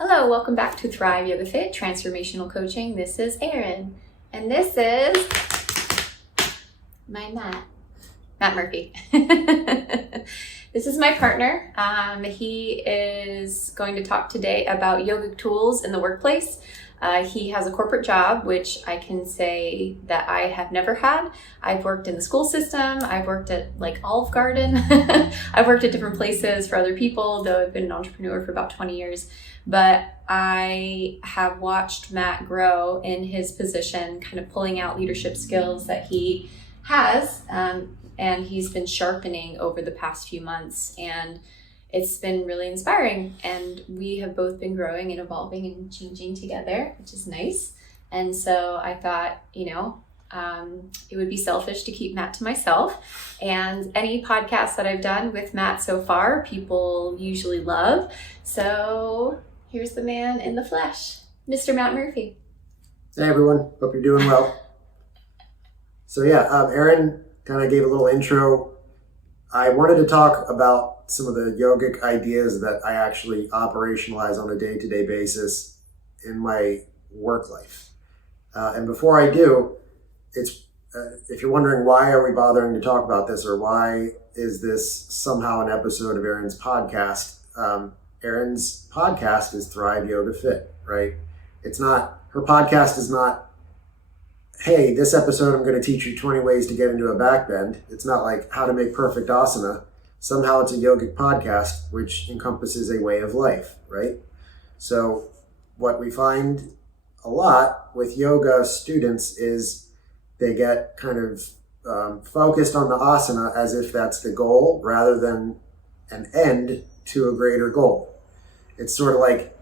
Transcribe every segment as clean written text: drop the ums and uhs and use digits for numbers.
Hello, welcome back to Thrive Yoga Fit Transformational Coaching. This is Erin, and this is my Matt Murphy. This is my partner. He is going to talk today about yogic tools in the workplace. He has a corporate job, which I can say that I have never had. I've worked in the school system. I've worked at Olive Garden. I've worked at different places for other people, though I've been an entrepreneur for about 20 years. But I have watched Matt grow in his position, kind of pulling out leadership skills that he has, and he's been sharpening over the past few months. And it's been really inspiring, and we have both been growing and evolving and changing together, which is nice. And so I thought, it would be selfish to keep Matt to myself. And any podcast that I've done with Matt so far, people usually love. So here's the man in the flesh, Mr. Matt Murphy. Hey everyone, hope you're doing well. So Erin kind of gave a little intro. I wanted to talk about some of the yogic ideas that I actually operationalize on a day-to-day basis in my work life. And before I do, it's if you're wondering why are we bothering to talk about this, or why is this somehow an episode of Erin's podcast? Erin's podcast is Thrive Yoga Fit, right? It's not, her podcast is not, hey, this episode I'm going to teach you 20 ways to get into a back bend. It's not like how to make perfect asana. Somehow it's a yogic podcast, which encompasses a way of life, right? So what we find a lot with yoga students is they get kind of focused on the asana as if that's the goal rather than an end to a greater goal. It's sort of like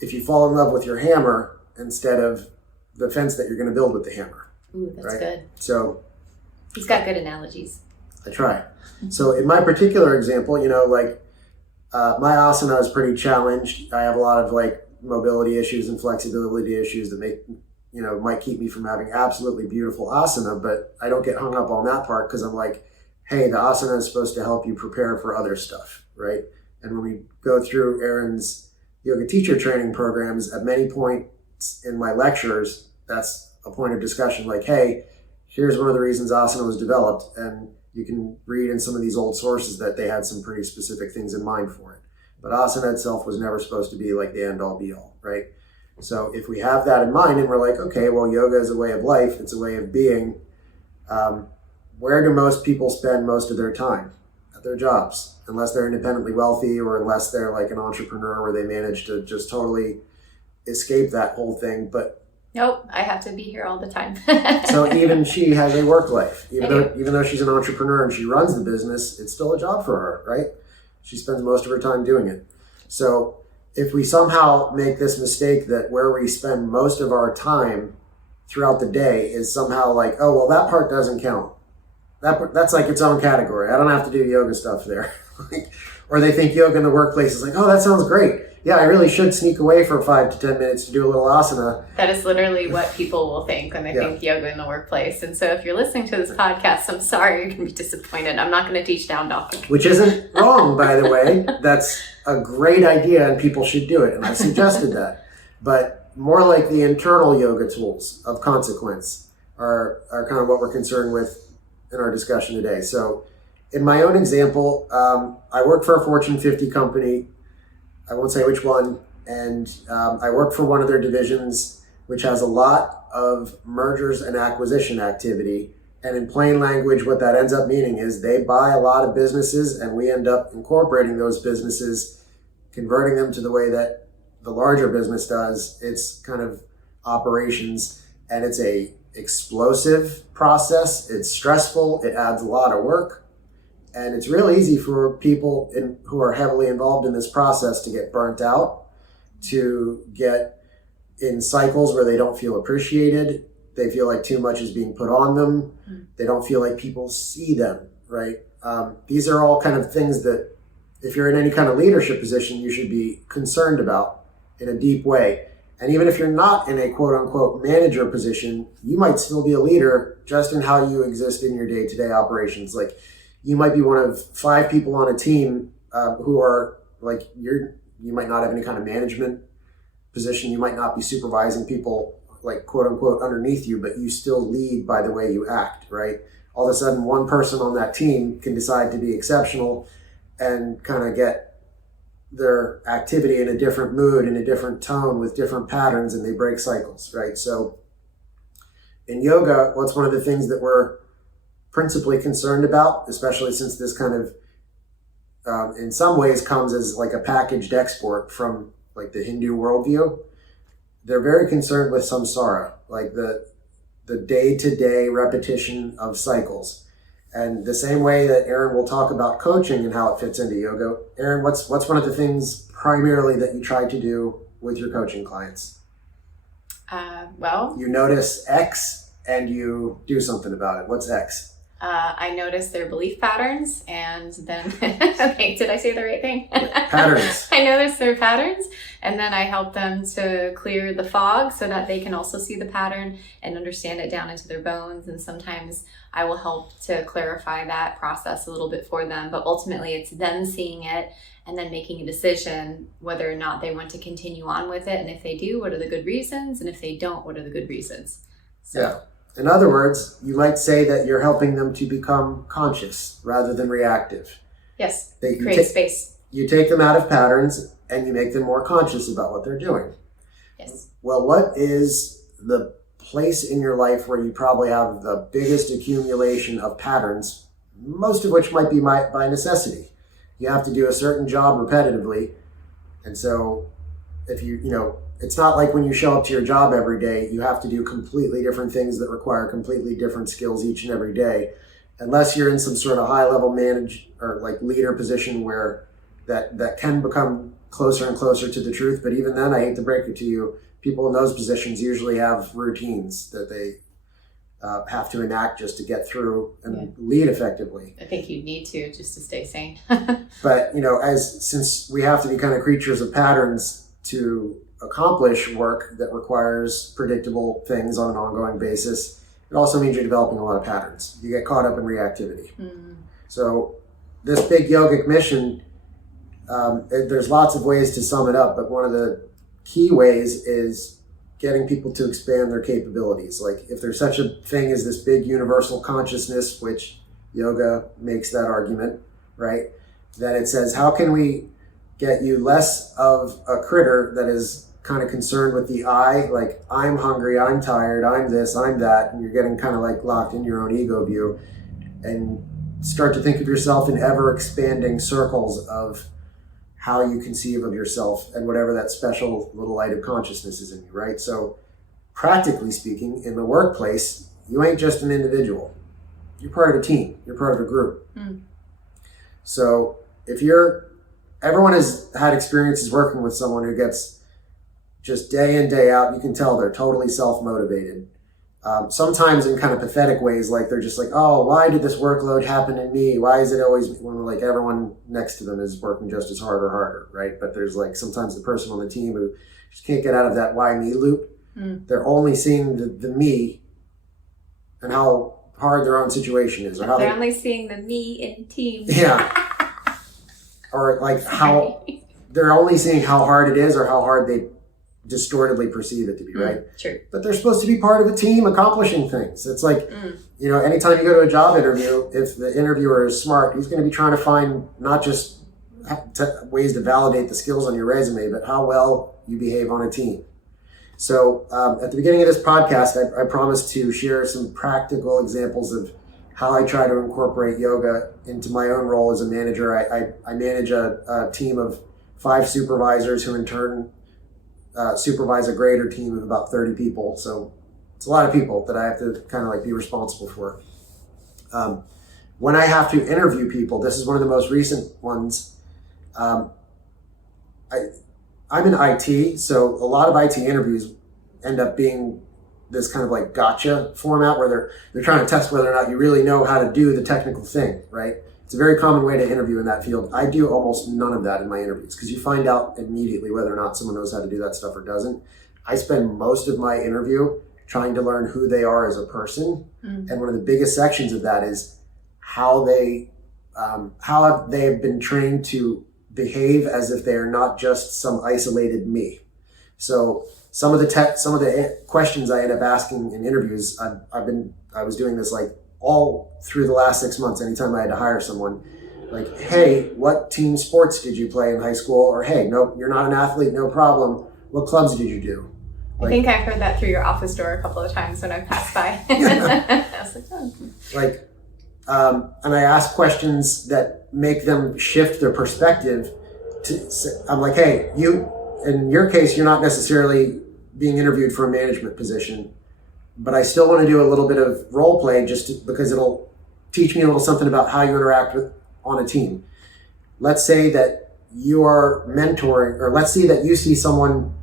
if you fall in love with your hammer instead of the fence that you're going to build with the hammer. Ooh, that's right? good. So he's got good analogies. I try. So in my particular example, my asana is pretty challenged. I have a lot of mobility issues and flexibility issues that might keep me from having absolutely beautiful asana, but I don't get hung up on that part because I'm like, hey, the asana is supposed to help you prepare for other stuff, right? And when we go through Erin's yoga teacher training programs, at many points in my lectures, that's a point of discussion, like, hey, here's one of the reasons asana was developed. And you can read in some of these old sources that they had some pretty specific things in mind for it. But asana itself was never supposed to be like the end all be all, right? So if we have that in mind and we're like, okay, well, yoga is a way of life, it's a way of being, where do most people spend most of their time? At their jobs, unless they're independently wealthy or unless they're like an entrepreneur where they manage to just totally escape that whole thing. But nope, I have to be here all the time. So even she has a work life. Even though she's an entrepreneur and she runs the business, it's still a job for her, right? She spends most of her time doing it. So if we somehow make this mistake that where we spend most of our time throughout the day is somehow like, oh, well, that part doesn't count. That's like its own category. I don't have to do yoga stuff there. Or they think yoga in the workplace is like, oh, that sounds great. Yeah, I really should sneak away for 5 to 10 minutes to do a little asana. That is literally what people will think when they think yoga in the workplace. And so if you're listening to this podcast, I'm sorry, you're going to be disappointed. I'm not going to teach down dog. Which isn't wrong, by the way. That's a great idea and people should do it. And I've suggested that. But more like the internal yoga tools of consequence are kind of what we're concerned with in our discussion today. So in my own example, I work for a Fortune 50 company. I won't say which one. And I work for one of their divisions, which has a lot of mergers and acquisition activity. And in plain language, what that ends up meaning is they buy a lot of businesses and we end up incorporating those businesses, converting them to the way that the larger business does. It's kind of operations, and it's a explosive process. It's stressful. It adds a lot of work. And it's real easy for people who are heavily involved in this process to get burnt out, to get in cycles where they don't feel appreciated. They feel like too much is being put on them. They don't feel like people see them, right? These are all kind of things that if you're in any kind of leadership position, you should be concerned about in a deep way. And even if you're not in a quote unquote manager position, you might still be a leader just in how you exist in your day-to-day operations. Like you might be one of 5 people on a team who are like, you might not have any kind of management position. You might not be supervising people like quote unquote underneath you, but you still lead by the way you act, right? All of a sudden, one person on that team can decide to be exceptional and kind of get their activity in a different mood, in a different tone, with different patterns, and they break cycles, right? So in yoga, what's one of the things that we're principally concerned about, especially since this kind of in some ways comes as like a packaged export from like the Hindu worldview. They're very concerned with samsara, like the day-to-day repetition of cycles. And the same way that Erin will talk about coaching and how it fits into yoga, Erin, what's one of the things primarily that you try to do with your coaching clients? Well, you notice X and you do something about it. What's X? I notice their belief patterns, and then, okay, did I say the right thing? Patterns. I notice their patterns, and then I help them to clear the fog so that they can also see the pattern and understand it down into their bones. And sometimes I will help to clarify that process a little bit for them, but ultimately it's them seeing it and then making a decision whether or not they want to continue on with it. And if they do, what are the good reasons? And if they don't, what are the good reasons? So. Yeah. In other words, you might say that you're helping them to become conscious rather than reactive. Yes, That you create space. You take them out of patterns and you make them more conscious about what they're doing. Yes. Well, what is the place in your life where you probably have the biggest accumulation of patterns, most of which might be by necessity? You have to do a certain job repetitively. And so if it's not like when you show up to your job every day, you have to do completely different things that require completely different skills each and every day, unless you're in some sort of high-level manage or like leader position where that can become closer and closer to the truth. But even then, I hate to break it to you, people in those positions usually have routines that they have to enact just to get through and lead effectively. I think you need to just to stay sane. But since we have to be kind of creatures of patterns to accomplish work that requires predictable things on an ongoing basis, it also means you're developing a lot of patterns. You get caught up in reactivity. Mm. So this big yogic mission, there's lots of ways to sum it up, but one of the key ways is getting people to expand their capabilities. Like if there's such a thing as this big universal consciousness, which yoga makes that argument, right? That it says, how can we get you less of a critter that is kind of concerned with the I, like I'm hungry, I'm tired, I'm this, I'm that, and you're getting kind of like locked in your own ego view, and start to think of yourself in ever expanding circles of how you conceive of yourself and whatever that special little light of consciousness is in you, right? So practically speaking, in the workplace, you ain't just an individual. You're part of a team. You're part of a group. Mm. So everyone has had experiences working with someone who gets just day in, day out, you can tell they're totally self-motivated. Sometimes in kind of pathetic ways, like they're just like, oh, why did this workload happen to me? Why is it always when like everyone next to them is working just as hard or harder, right? But there's like sometimes the person on the team who just can't get out of that why me loop. Mm. They're only seeing the me and how hard their own situation is. Or how they're only seeing the me in teams. Yeah. Or like how they're only seeing how hard it is or how hard they distortedly perceive it to be, right? True. But they're supposed to be part of a team accomplishing things. It's like, anytime you go to a job interview, if the interviewer is smart, he's going to be trying to find not just ways to validate the skills on your resume, but how well you behave on a team. So at the beginning of this podcast, I promised to share some practical examples of how I try to incorporate yoga into my own role as a manager. I manage a team of 5 supervisors who in turn supervise a greater team of about 30 people. So it's a lot of people that I have to kind of like be responsible for. When I have to interview people, this is one of the most recent ones. I'm in IT, so a lot of IT interviews end up being this kind of like gotcha format where they're trying to test whether or not you really know how to do the technical thing, right? It's a very common way to interview in that field. I do almost none of that in my interviews because you find out immediately whether or not someone knows how to do that stuff or doesn't. I spend most of my interview trying to learn who they are as a person. Mm. And one of the biggest sections of that is how they have been trained to behave as if they are not just some isolated me. So some of the questions I end up asking in interviews, I was doing this like all through the last 6 months. Anytime I had to hire someone, like, hey, what team sports did you play in high school? Or hey, nope, you're not an athlete, no problem. What clubs did you do? I think I've heard that through your office door a couple of times when I've passed by. I was like, oh. And I ask questions that make them shift their perspective. I'm like, hey, in your case, you're not necessarily being interviewed for a management position, but I still want to do a little bit of role play because it'll teach me a little something about how you interact on a team. Let's say that you are mentoring, or let's say that you see someone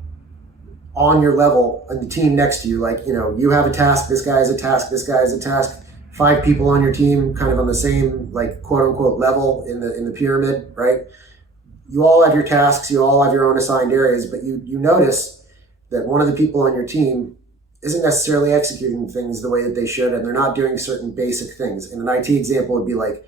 on your level and the team next to you, like, you have a task, this guy has a task, this guy has a task, 5 people on your team kind of on the same, like, quote unquote level in the pyramid, right? You all have your tasks, you all have your own assigned areas, but you notice that one of the people on your team isn't necessarily executing things the way that they should, and they're not doing certain basic things. And an IT example would be like,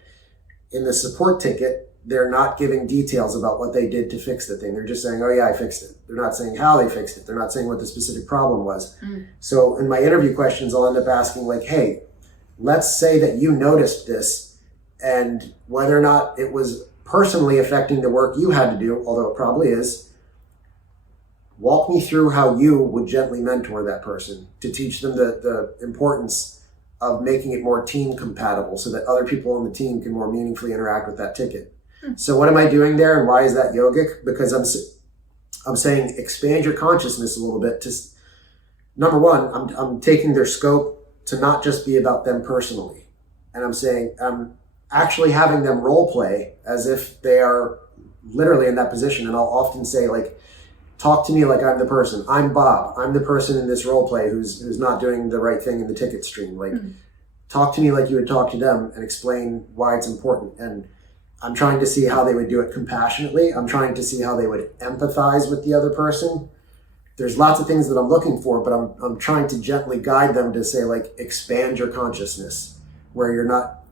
in the support ticket, they're not giving details about what they did to fix the thing. They're just saying, oh yeah, I fixed it. They're not saying how they fixed it. They're not saying what the specific problem was. So in my interview questions, I'll end up asking like, hey, let's say that you noticed this, and whether or not it was personally affecting the work you had to do, although it probably is, walk me through how you would gently mentor that person to teach them the importance of making it more team compatible so that other people on the team can more meaningfully interact with that ticket. So what am I doing there, and why is that yogic? Because I'm saying expand your consciousness a little bit. To number one, I'm taking their scope to not just be about them personally, and I'm saying I'm actually having them role play as if they are literally in that position. And I'll often say, like, talk to me like I'm the person. I'm Bob. I'm the person in this role play who's not doing the right thing in the ticket stream. Like, talk to me like you would talk to them and explain why it's important. And I'm trying to see how they would do it compassionately. I'm trying to see how they would empathize with the other person. There's lots of things that I'm looking for, but I'm trying to gently guide them to say, like, expand your consciousness, where you're not,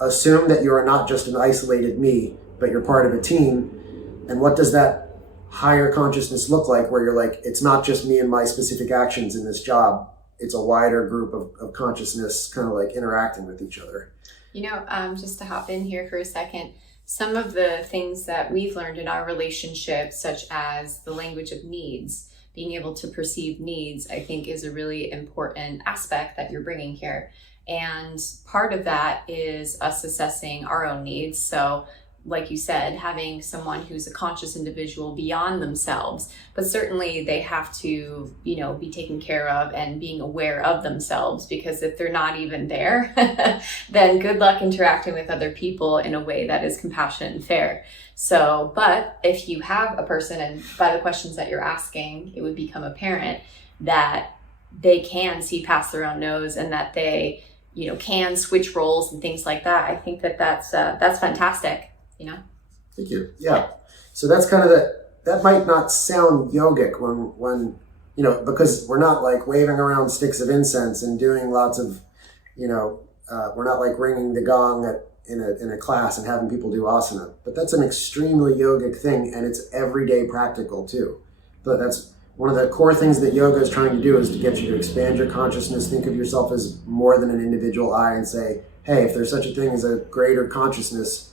assume that you are not just an isolated me, but you're part of a team. And what does that higher consciousness look like, where you're like, it's not just me and my specific actions in this job. It's a wider group of consciousness kind of like interacting with each other. Just to hop in here for a second, some of the things that we've learned in our relationship, such as the language of needs, being able to perceive needs, I think is a really important aspect that you're bringing here. And part of that is us assessing our own needs. So like you said, having someone who's a conscious individual beyond themselves, but certainly they have to, be taken care of and being aware of themselves, because if they're not even there, then good luck interacting with other people in a way that is compassionate and fair. So, but if you have a person, and by the questions that you're asking, it would become apparent that they can see past their own nose and that they, can switch roles and things like that. I think that's fantastic. Thank you. Yeah. So that's kind of that might not sound yogic when because we're not like waving around sticks of incense and doing lots of, we're not like ringing the gong in a class and having people do asana. But that's an extremely yogic thing, and it's everyday practical too. But that's one of the core things that yoga is trying to do, is to get you to expand your consciousness, think of yourself as more than an individual I, and say, hey, if there's such a thing as a greater consciousness,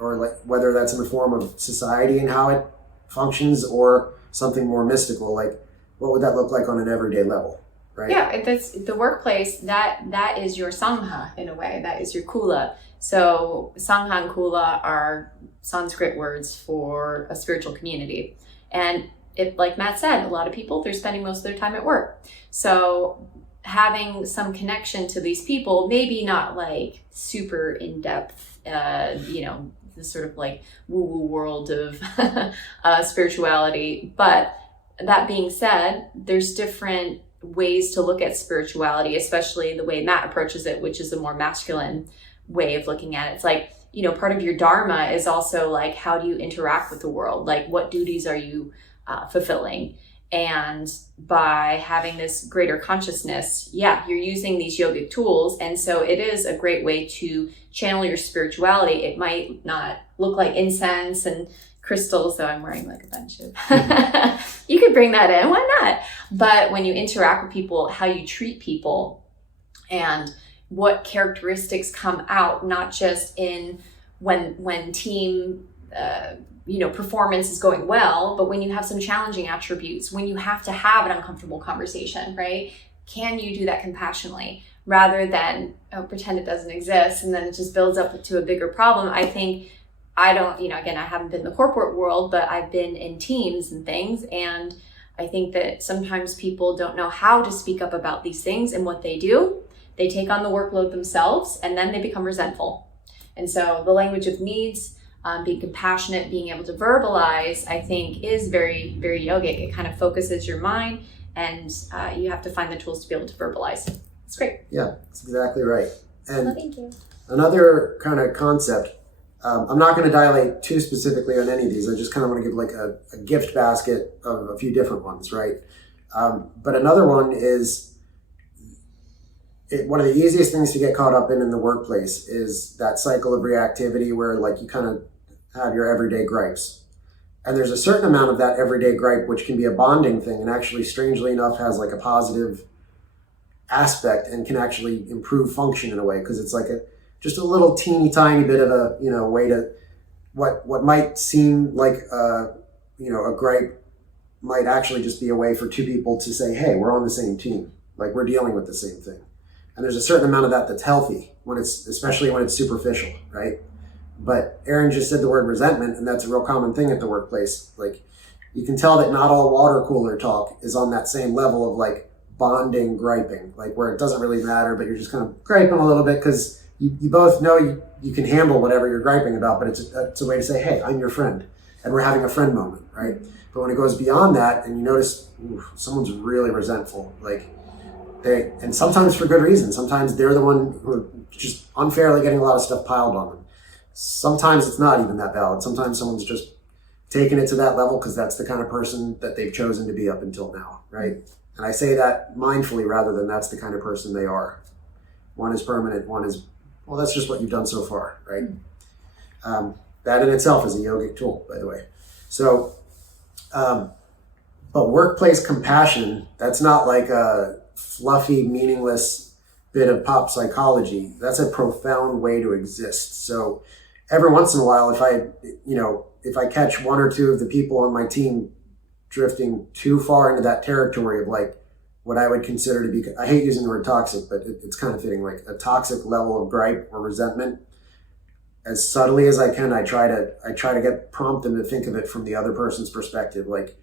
or like whether that's in the form of society and how it functions, or something more mystical, like what would that look like on an everyday level, right? Yeah, that's the workplace. That is your sangha in a way. That is your kula. So sangha and kula are Sanskrit words for a spiritual community. And like Matt said, a lot of people, they're spending most of their time at work. So having some connection to these people, maybe not like super in-depth, the sort of like woo-woo world of spirituality. But that being said, there's different ways to look at spirituality, especially the way Matt approaches it, which is a more masculine way of looking at it. It's like, part of your dharma is also like, how do you interact with the world? Like, what duties are you fulfilling? And by having this greater consciousness, you're using these yogic tools. And so it is a great way to channel your spirituality. It might not look like incense and crystals, though I'm wearing like a bunch of, you could bring that in, why not? But when you interact with people, how you treat people and what characteristics come out, not just in when team, performance is going well, but when you have some challenging attributes, when you have to have an uncomfortable conversation, right? Can you do that compassionately rather than pretend it doesn't exist and then it just builds up to a bigger problem? I think again, I haven't been in the corporate world, but I've been in teams and things. And I think that sometimes people don't know how to speak up about these things, and what they do, they take on the workload themselves and then they become resentful. And so the language of needs, being compassionate, being able to verbalize, I think is very, very yogic. It kind of focuses your mind, and you have to find the tools to be able to verbalize. It's great. Yeah, that's exactly right. And well, thank you. Another kind of concept, I'm not going to dilate too specifically on any of these. I just kind of want to give like a gift basket of a few different ones, right? But another one is, one of the easiest things to get caught up in the workplace is that cycle of reactivity where like you kind of have your everyday gripes. And there's a certain amount of that everyday gripe which can be a bonding thing, and actually, strangely enough, has like a positive aspect and can actually improve function in a way, because it's like just a little teeny tiny bit of a way to what might seem like a gripe might actually just be a way for two people to say, hey, we're on the same team, like we're dealing with the same thing. And there's a certain amount of that that's healthy especially when it's superficial, right? But Erin just said the word resentment, and that's a real common thing at the workplace. Like, you can tell that not all water cooler talk is on that same level of like bonding griping, like where it doesn't really matter, but you're just kind of griping a little bit because you both know you can handle whatever you're griping about, but it's a way to say, hey, I'm your friend, and we're having a friend moment, right? But when it goes beyond that, and you notice someone's really resentful, like and sometimes for good reason. Sometimes they're the one who are just unfairly getting a lot of stuff piled on them. Sometimes it's not even that valid. Sometimes someone's just taking it to that level because that's the kind of person that they've chosen to be up until now, right? And I say that mindfully rather than that's the kind of person they are. One is permanent, one is, well, that's just what you've done so far, right? That in itself is a yogic tool, by the way. So, but workplace compassion, that's not like a fluffy, meaningless bit of pop psychology. That's a profound way to exist. So every once in a while, if I catch one or two of the people on my team drifting too far into that territory of like what I would consider to be, I hate using the word toxic, but it's kind of fitting, like a toxic level of gripe or resentment, as subtly as I can, I try to prompt them to think of it from the other person's perspective. Like,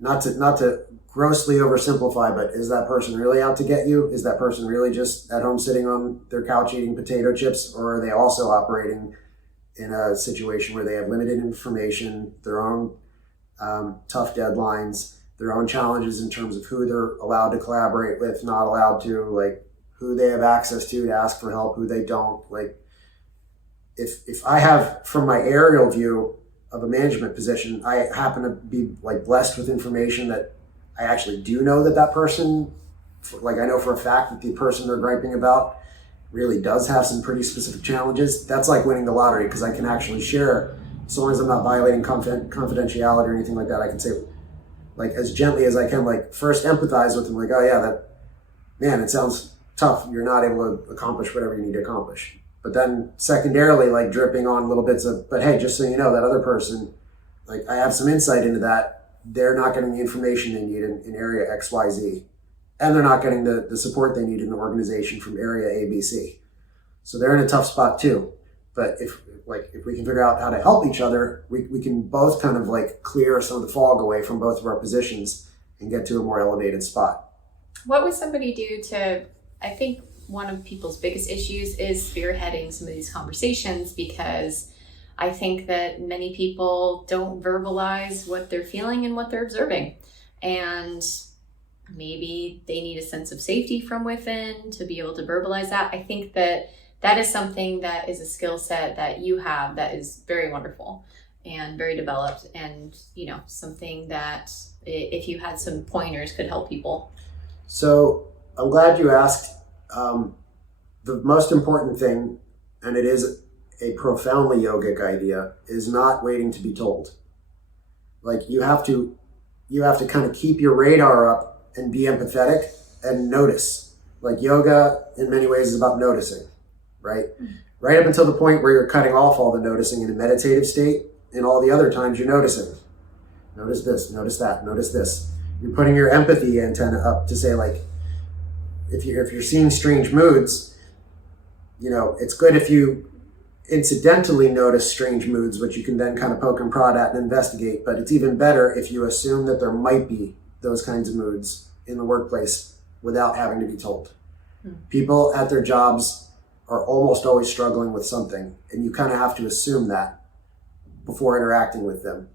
not to grossly oversimplify, but is that person really out to get you? Is that person really just at home sitting on their couch eating potato chips? Or are they also operating in a situation where they have limited information, their own tough deadlines, their own challenges in terms of who they're allowed to collaborate with, not allowed to, like who they have access to ask for help, who they don't. Like, if I have, from my aerial view of a management position, I happen to be like blessed with information that I actually do know that person, like I know for a fact that the person they're griping about really does have some pretty specific challenges. That's like winning the lottery, because I can actually share, as long as I'm not violating confidentiality or anything like that. I can say, like, as gently as I can, like, first empathize with them, like, oh yeah, it sounds tough. You're not able to accomplish whatever you need to accomplish. But then secondarily, like dripping on little bits of, but hey, just so you know, that other person, like I have some insight into that. They're not getting the information they need in area XYZ. And they're not getting the support they need in the organization from area ABC. So they're in a tough spot too. But if we can figure out how to help each other, we can both kind of like clear some of the fog away from both of our positions and get to a more elevated spot. What would somebody do to, I think one of people's biggest issues is spearheading some of these conversations, because I think that many people don't verbalize what they're feeling and what they're observing. And maybe they need a sense of safety from within to be able to verbalize that. I think that is something that is a skill set that you have that is very wonderful and very developed, and something that if you had some pointers could help people. So I'm glad you asked. The most important thing, and it is a profoundly yogic idea is not waiting to be told. Like you have to kind of keep your radar up and be empathetic and notice. Like yoga in many ways is about noticing, right? Right up until the point where you're cutting off all the noticing in a meditative state, and all the other times you're noticing. Notice this, notice that, notice this. You're putting your empathy antenna up to say, like, if you're seeing strange moods, you know, it's good if you incidentally notice strange moods, which you can then kind of poke and prod at and investigate. But it's even better if you assume that there might be those kinds of moods in the workplace without having to be told. People at their jobs are almost always struggling with something, and you kind of have to assume that before interacting with them,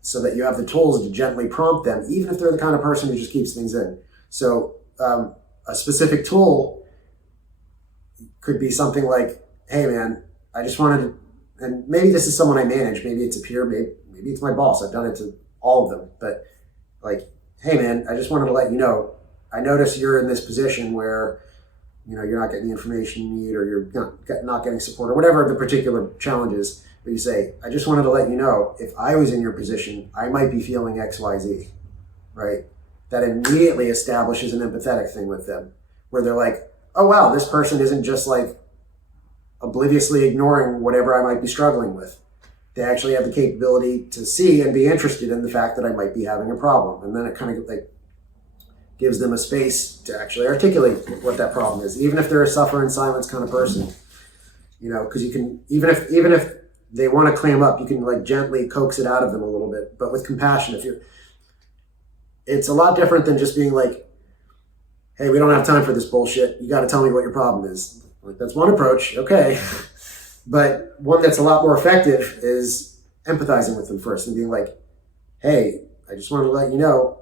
so that you have the tools to gently prompt them, even if they're the kind of person who just keeps things in. So a specific tool could be something like, hey man, I just wanted to, and maybe this is someone I manage, maybe it's a peer, maybe it's my boss. I've done it to all of them, but like, hey man, I just wanted to let you know, I notice you're in this position where, you know, you're not getting the information you need, or you're not getting support, or whatever the particular challenge is. But you say, I just wanted to let you know, if I was in your position, I might be feeling X, Y, Z, right? That immediately establishes an empathetic thing with them, where they're like, oh wow, this person isn't just like obliviously ignoring whatever I might be struggling with. They actually have the capability to see and be interested in the fact that I might be having a problem. And then it kind of like gives them a space to actually articulate what that problem is, even if they're a suffer in silence kind of person. You know, because you can, even if they want to clam up, you can like gently coax it out of them a little bit, but with compassion. It's a lot different than just being like, hey, we don't have time for this bullshit. You got to tell me what your problem is. Like, that's one approach, okay. But one that's a lot more effective is empathizing with them first and being like, hey, I just wanted to let you know,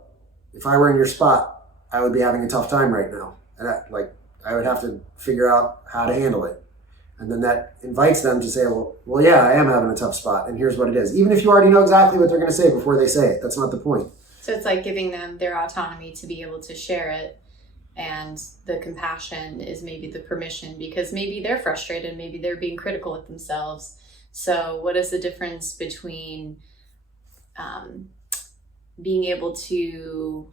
if I were in your spot, I would be having a tough time right now. And I would have to figure out how to handle it. And then that invites them to say, well, yeah, I am having a tough spot, and here's what it is. Even if you already know exactly what they're going to say before they say it, that's not the point. So it's like giving them their autonomy to be able to share it, and the compassion is maybe the permission, because maybe they're frustrated, maybe they're being critical with themselves. So what is the difference between being able to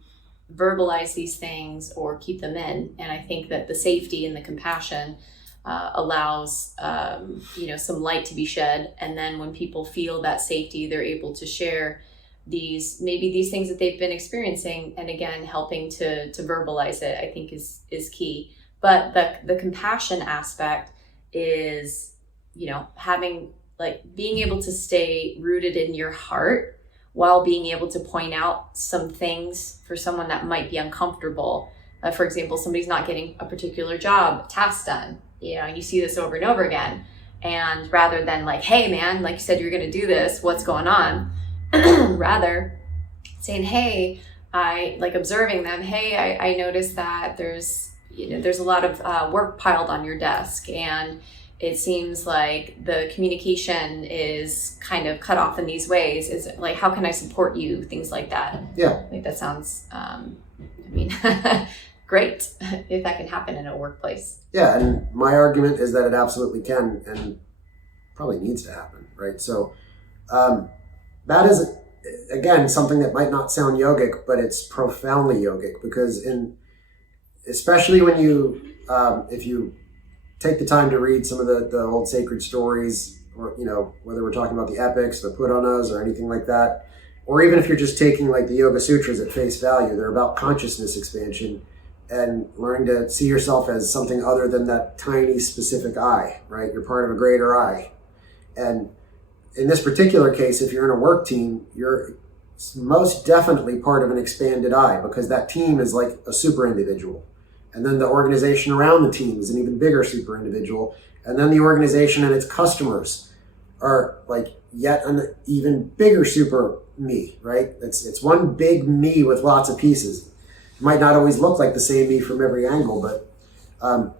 verbalize these things or keep them in? And I think that the safety and the compassion allows some light to be shed, and then when people feel that safety, they're able to share these things that they've been experiencing, and again, helping to verbalize it, I think is key. But the compassion aspect is, you know, having, like, being able to stay rooted in your heart while being able to point out some things for someone that might be uncomfortable. For example, somebody's not getting a particular task done. You know, you see this over and over again. And rather than like, hey man, like you said, you're going to do this, what's going on? Rather saying, hey, observing them. Hey, I noticed that there's a lot of work piled on your desk, and it seems like the communication is kind of cut off in these ways. Is it like, how can I support you? Things like that. Yeah. Like that sounds, great if that can happen in a workplace. Yeah, and my argument is that it absolutely can and probably needs to happen, right? So that is, again, something that might not sound yogic, but it's profoundly yogic, because especially when you, if you take the time to read some of the old sacred stories, or, you know, whether we're talking about the epics, the Puranas, or anything like that, or even if you're just taking like the Yoga Sutras at face value, they're about consciousness expansion and learning to see yourself as something other than that tiny specific I, right? You're part of a greater I. And in this particular case, if you're in a work team, you're most definitely part of an expanded I, because that team is like a super individual. And then the organization around the team is an even bigger super individual. And then the organization and its customers are like yet an even bigger super me, right? It's one big me with lots of pieces. It might not always look like the same me from every angle, but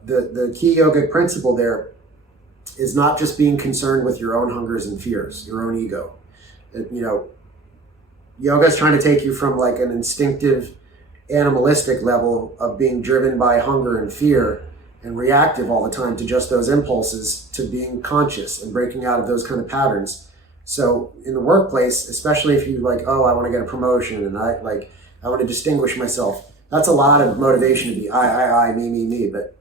the key yogic principle there is not just being concerned with your own hungers and fears, your own ego. Yoga is trying to take you from like an instinctive, animalistic level of being driven by hunger and fear, and reactive all the time to just those impulses, to being conscious and breaking out of those kind of patterns. So in the workplace, especially if you like, oh, I want to get a promotion and I want to distinguish myself. That's a lot of motivation to be I, me. But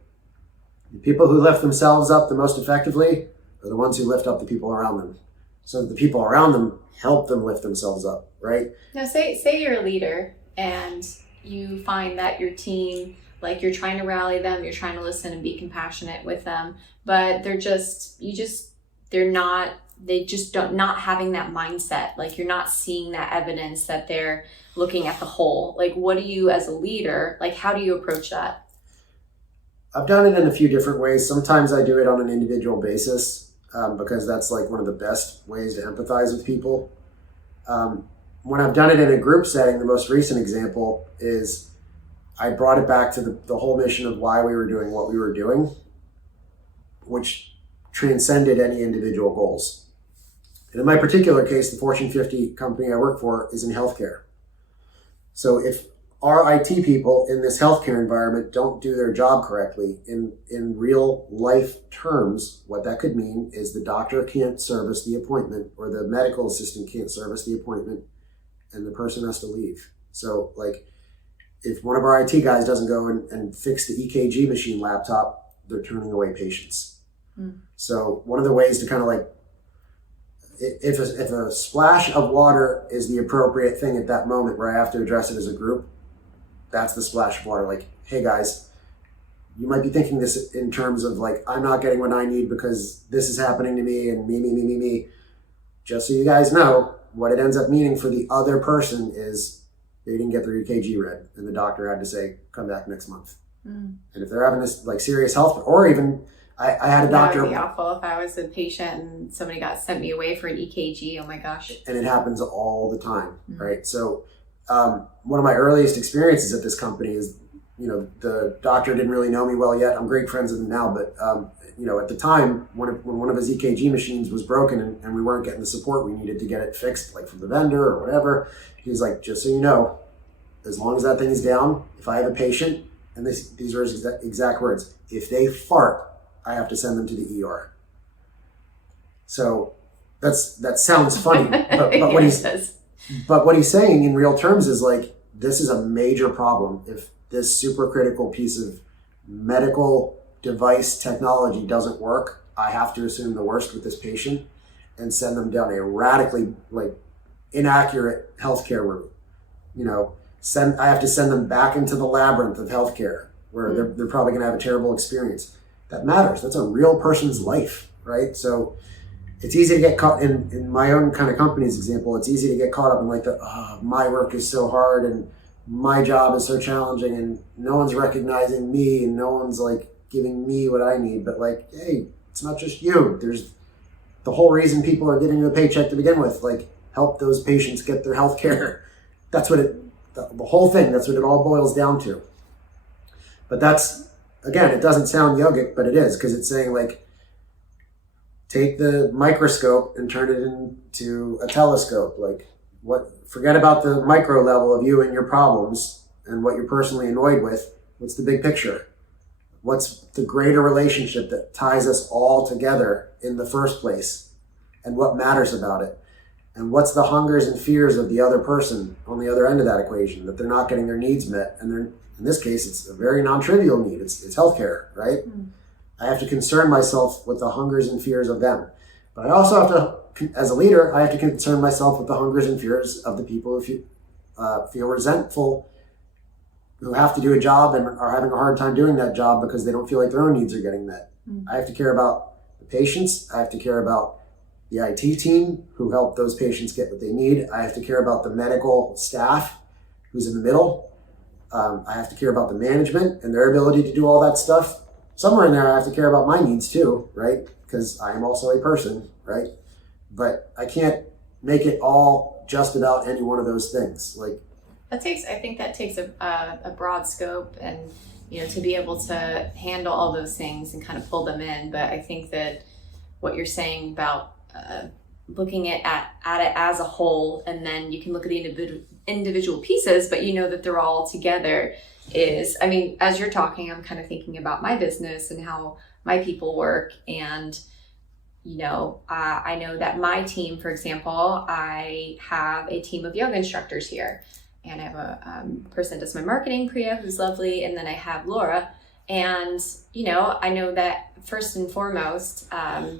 the people who lift themselves up the most effectively are the ones who lift up the people around them. So that the people around them help them lift themselves up, right? Now, say you're a leader and you find that your team, like you're trying to rally them, you're trying to listen and be compassionate with them, but they just not having that mindset. Like you're not seeing that evidence that they're looking at the whole. Like, what do you as a leader, like how do you approach that? I've done it in a few different ways. Sometimes I do it on an individual basis because that's like one of the best ways to empathize with people. When I've done it in a group setting, the most recent example is I brought it back to the whole mission of why we were doing what we were doing, which transcended any individual goals. And in my particular case, the Fortune 50 company I work for is in healthcare. So if our IT people in this healthcare environment don't do their job correctly, in real life terms, what that could mean is the doctor can't service the appointment or the medical assistant can't service the appointment and the person has to leave. So like if one of our IT guys doesn't go and fix the EKG machine laptop, they're turning away patients. So one of the ways to kind of like, if a splash of water is the appropriate thing at that moment where I have to address it as a group, that's the splash of water. Like, hey guys, you might be thinking this in terms of like, I'm not getting what I need because this is happening to me and me. Just so you guys know, what it ends up meaning for the other person is they didn't get their EKG read and the doctor had to say, come back next month. And if they're having this like serious health, or even I had a doctor. That would be awful if I was a patient and somebody sent me away for an EKG. Oh my gosh. And it happens all the time, right? So one of my earliest experiences at this company is, the doctor didn't really know me well yet. I'm great friends with him now, but at the time when one of his EKG machines was broken and we weren't getting the support we needed to get it fixed, like from the vendor or whatever, he was like, just so you know, as long as that thing is down, if I have a patient, and these are his exact words, if they fart, I have to send them to the ER. So that sounds funny, but what he's saying in real terms is like, this is a major problem. If this super critical piece of medical device technology doesn't work, I have to assume the worst with this patient and send them down a radically like inaccurate healthcare route. I have to send them back into the labyrinth of healthcare where they're probably going to have a terrible experience. That matters. That's a real person's life, right? So it's easy to get caught in my own kind of company's example. It's easy to get caught up in like my work is so hard and my job is so challenging and no one's recognizing me and no one's like giving me what I need. But like, hey, it's not just you. There's the whole reason people are getting you a paycheck to begin with. Like, help those patients get their health care. That's what the whole thing, that's what it all boils down to. But that's, again, it doesn't sound yogic, but it is, because it's saying like, take the microscope and turn it into a telescope. Like, forget about the micro level of you and your problems and what you're personally annoyed with. What's the big picture? What's the greater relationship that ties us all together in the first place? And what matters about it? And what's the hungers and fears of the other person on the other end of that equation, that they're not getting their needs met? And in this case, it's a very non-trivial need. It's healthcare, right? I have to concern myself with the hungers and fears of them. But I also have to, as a leader, I have to concern myself with the hungers and fears of the people who feel resentful, who have to do a job and are having a hard time doing that job because they don't feel like their own needs are getting met. I have to care about the patients. I have to care about the IT team who help those patients get what they need. I have to care about the medical staff who's in the middle. I have to care about the management and their ability to do all that stuff. Somewhere in there, I have to care about my needs too, right? Because I am also a person, right? But I can't make it all just about any one of those things. Like, I think that takes a broad scope and, to be able to handle all those things and kind of pull them in. But I think that what you're saying about looking at it as a whole, and then you can look at the individual pieces, but you know that they're all together is, I mean, as you're talking, I'm kind of thinking about my business and how my people work. And, you know, I know that my team, for example, I have a team of yoga instructors here, and I have a person that does my marketing, Priya, who's lovely. And then I have Laura. And, you know, I know that first and foremost,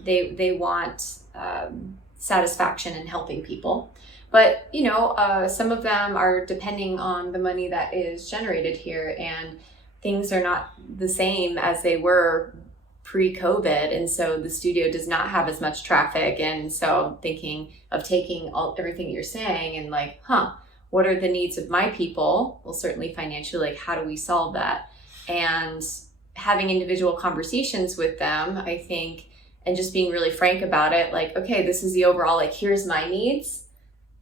they want satisfaction in helping people. But, you know, some of them are depending on the money that is generated here, and things are not the same as they were pre-COVID. And so the studio does not have as much traffic. And so I'm thinking of taking everything you're saying and like, what are the needs of my people? Well, certainly financially, like how do we solve that? And having individual conversations with them, I think, and just being really frank about it, like, okay, this is the overall, like, here's my needs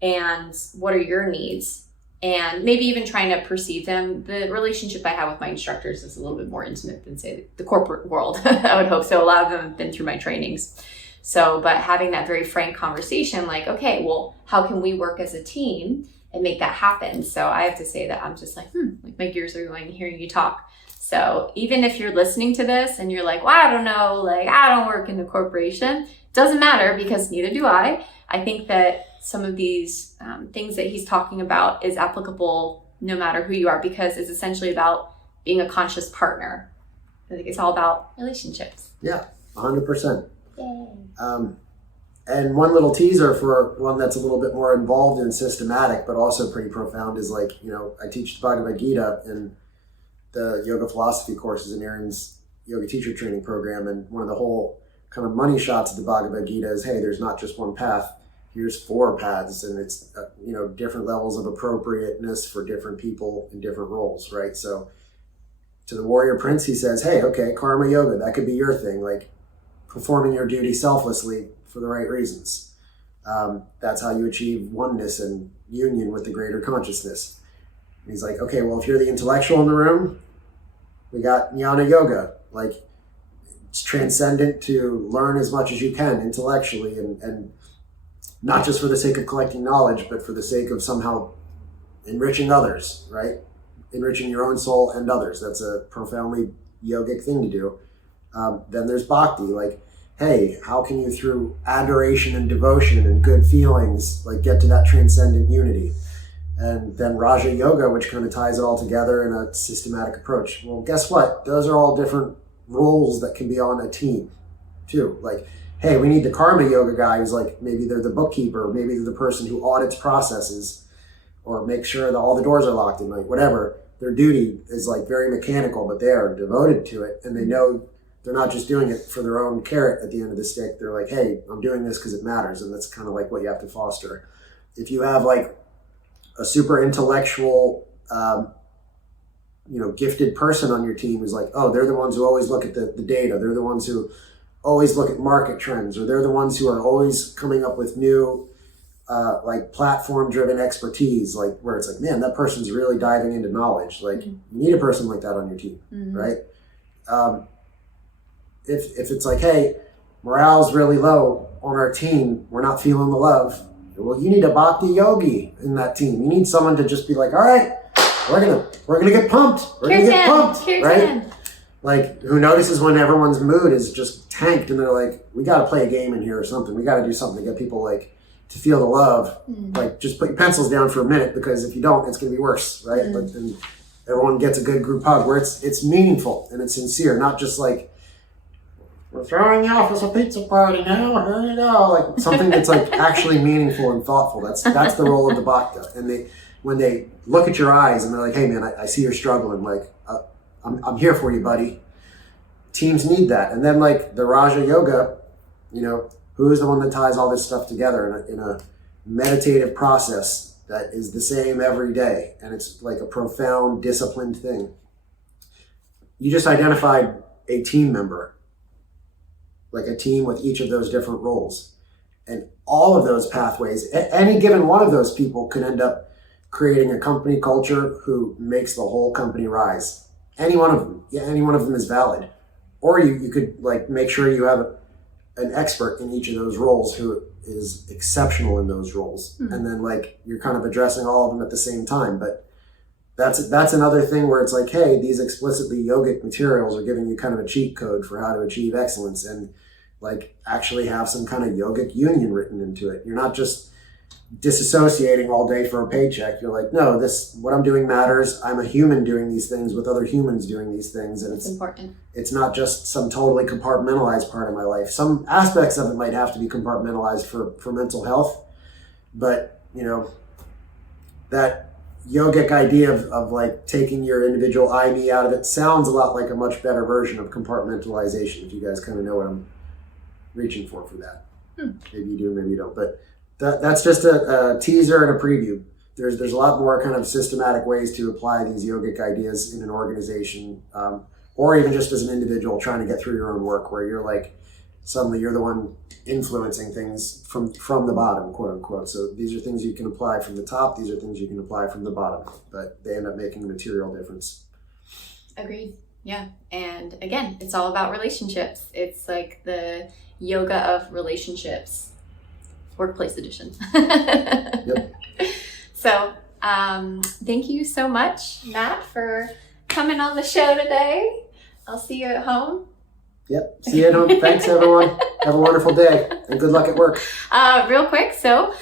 and what are your needs? And maybe even trying to perceive them. The relationship I have with my instructors is a little bit more intimate than, say, the corporate world. I would hope so. A lot of them have been through my trainings. So, but having that very frank conversation, like, okay, well, how can we work as a team and make that happen? So I have to say that I'm just like, like my gears are going hearing you talk. So even if you're listening to this and you're like, well, I don't know, like I don't work in the corporation, it doesn't matter because neither do I. I think that some of these things that he's talking about is applicable no matter who you are, because it's essentially about being a conscious partner. I think it's all about relationships. Yeah, 100%. Yay. And one little teaser for one that's a little bit more involved and systematic, but also pretty profound is like, you know, I teach the Bhagavad Gita in the yoga philosophy courses in Erin's yoga teacher training program. And one of the whole kind of money shots of the Bhagavad Gita is, hey, there's not just one path. Here's 4 paths, and it's, you know, different levels of appropriateness for different people in different roles, right? So to the warrior prince, he says, hey, okay, karma yoga, that could be your thing, like performing your duty selflessly for the right reasons. That's how you achieve oneness and union with the greater consciousness. And he's like, okay, well, if you're the intellectual in the room, we got jnana yoga, like it's transcendent to learn as much as you can intellectually and not just for the sake of collecting knowledge, but for the sake of somehow enriching others, right? Enriching your own soul and others. That's a profoundly yogic thing to do. Then there's bhakti, like, hey, how can you through adoration and devotion and good feelings, like get to that transcendent unity? And then Raja Yoga, which kind of ties it all together in a systematic approach. Well, guess what? Those are all different roles that can be on a team too. Like, hey, we need the karma yoga guy who's like, maybe they're the bookkeeper, maybe they're the person who audits processes or makes sure that all the doors are locked at night, whatever. Their duty is like very mechanical, but they are devoted to it. And they know they're not just doing it for their own carrot at the end of the stick. They're like, hey, I'm doing this because it matters. And that's kind of like what you have to foster. If you have like a super intellectual, gifted person on your team who's like, oh, they're the ones who always look at the data. They're the ones who always look at market trends, or they're the ones who are always coming up with new, platform-driven expertise, like where it's like, man, that person's really diving into knowledge. Like, you need a person like that on your team, right? If it's like, hey, morale's really low on our team, we're not feeling the love. Well, you need a bhakti yogi in that team. You need someone to just be like, all right, we're gonna get pumped. We're gonna get pumped, right? Like, who notices when everyone's mood is just tanked and they're like, we got to play a game in here or something. We got to do something to get people like to feel the love. Like, just put your pencils down for a minute, because if you don't, it's going to be worse, right? But then everyone gets a good group hug where it's meaningful and it's sincere, not just like, we're throwing you off as a pizza party now, here you go. Like something that's like actually meaningful and thoughtful. That's the role of the bhakta. And when they look at your eyes and they're like, hey man, I see you're struggling. Like, I'm here for you, buddy. Teams need that. And then like the Raja Yoga, who's the one that ties all this stuff together in a meditative process that is the same every day. And it's like a profound, disciplined thing. You just identified a team member, like a team with each of those different roles. And all of those pathways, any given one of those people could end up creating a company culture who makes the whole company rise. Any one of them is valid. Or you could like make sure you have an expert in each of those roles who is exceptional in those roles. And then like you're kind of addressing all of them at the same time. But that's another thing where it's like, hey, these explicitly yogic materials are giving you kind of a cheat code for how to achieve excellence, and like actually have some kind of yogic union written into it. You're not just disassociating all day for a paycheck. You're like, no, what I'm doing matters. I'm a human doing these things with other humans doing these things. And it's important. It's not just some totally compartmentalized part of my life. Some aspects of it might have to be compartmentalized for mental health. But, that yogic idea of like taking your individual I, me out of it sounds a lot like a much better version of compartmentalization, if you guys kind of know what I'm reaching for that. Maybe you do, maybe you don't. But that's just a teaser and a preview. There's a lot more kind of systematic ways to apply these yogic ideas in an organization, or even just as an individual trying to get through your own work, where you're like, suddenly you're the one influencing things from the bottom, quote unquote. So these are things you can apply from the top. These are things you can apply from the bottom, but they end up making a material difference. Agreed. Yeah. And again, it's all about relationships. It's like the yoga of relationships, workplace edition. Yep. So, thank you so much, Matt, for coming on the show today. I'll see you at home. Yep. See you at home. Thanks, everyone. Have a wonderful day and good luck at work. Real quick, so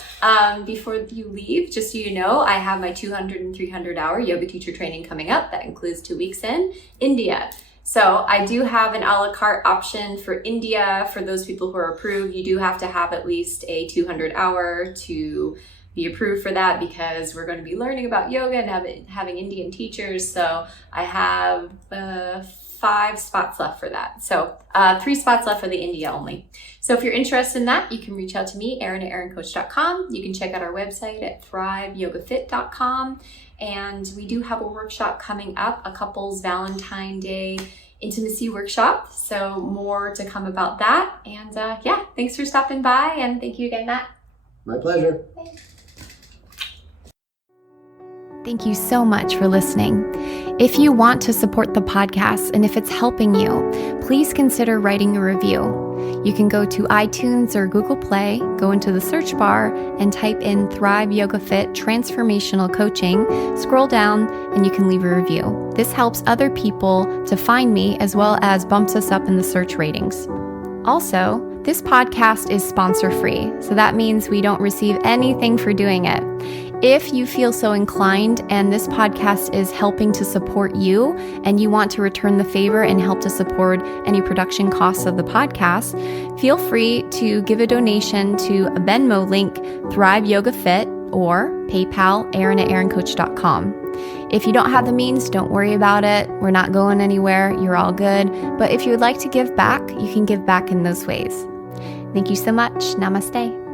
before you leave, just so you know, I have my 200 and 300 hour yoga teacher training coming up. That includes 2 weeks in India. So I do have an a la carte option for India. For those people who are approved, you do have to have at least a 200 hour to be approved for that, because we're going to be learning about yoga and having Indian teachers. So I have 5 spots left for that. So 3 spots left for the India only. So if you're interested in that, you can reach out to me, Erin at erincoach.com. You can check out our website at thriveyogafit.com. And we do have a workshop coming up, a couples Valentine Day intimacy workshop. So more to come about that. And yeah, thanks for stopping by. And thank you again, Matt. My pleasure. Thanks. Thank you so much for listening. If you want to support the podcast and if it's helping you, please consider writing a review. You can go to iTunes or Google Play, go into the search bar and type in Thrive Yoga Fit Transformational Coaching, scroll down, and you can leave a review. This helps other people to find me as well as bumps us up in the search ratings. Also, this podcast is sponsor-free, so that means we don't receive anything for doing it. If you feel so inclined and this podcast is helping to support you and you want to return the favor and help to support any production costs of the podcast, feel free to give a donation to a Venmo link, Thrive Yoga Fit, or PayPal, Erin at erincoach.com. If you don't have the means, don't worry about it. We're not going anywhere. You're all good. But if you would like to give back, you can give back in those ways. Thank you so much. Namaste.